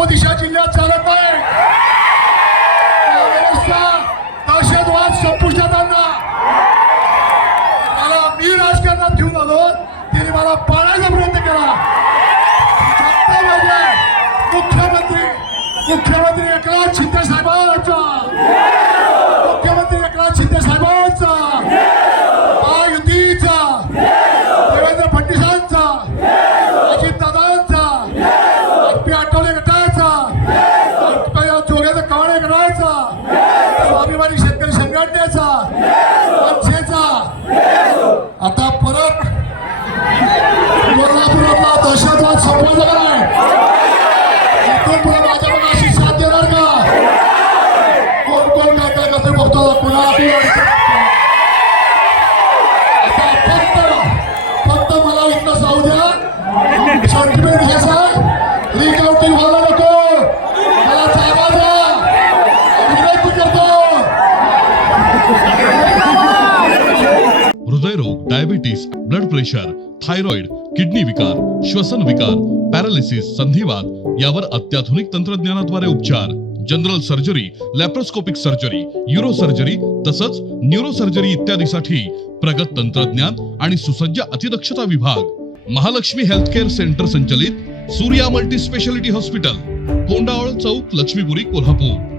पूर्व दिशा जिल्ह्यात चालत नाही. दहशतवाद संपुष्टात आणला. मला मी राजकारणात घेऊन आलो, तिने मला पाळायचा प्रयत्न केला. मुख्यमंत्री एकनाथ शिंदे साहेबांचा, मुख्यमंत्री एकनाथ शिंदे साहेबांचा, महायुतीचा, देवेंद्र फडणवीसांचा, अजितदादांचा, आरपी आठवले गटाचा, जोग्याचा कवाडे गटाचा, स्वाभिमानी शेतकरी संघटनेचा, मनसेचा. आता परत कोल्हापुरातला दहशतवाद संपवला आहे. इथून पुढे माझ्या मग अशी साथ देणार का? कोण कोण काय काय करते बघतो. पुन्हा आता फक्त मला इथं जाऊ द्या. सर्टिफिकेट घ्यायचा, रिकाउंटिंग व्हायला नको. मला जागा द्या, विनंती करतो. हृदयरोग, diabetes, blood pressure, thyroid, kidney विकार, श्वसन विकार, पॅरालिसिस, संधिवात यावर अत्याधुनिक तंत्रज्ञानाद्वारे उपचार. General surgery, laparoscopic surgery, euro surgery तसंच न्यूरो सर्जरी इत्यादीसाठी प्रगत तंत्रज्ञान आणि सुसज्ज अतिदक्षता विभाग. महालक्ष्मी हेल्थकेअर सेंटर संचलित सूर्या मल्टी स्पेशालिटी हॉस्पिटल, कोंडावळ चौक, लक्ष्मीपुरी, कोल्हापूर.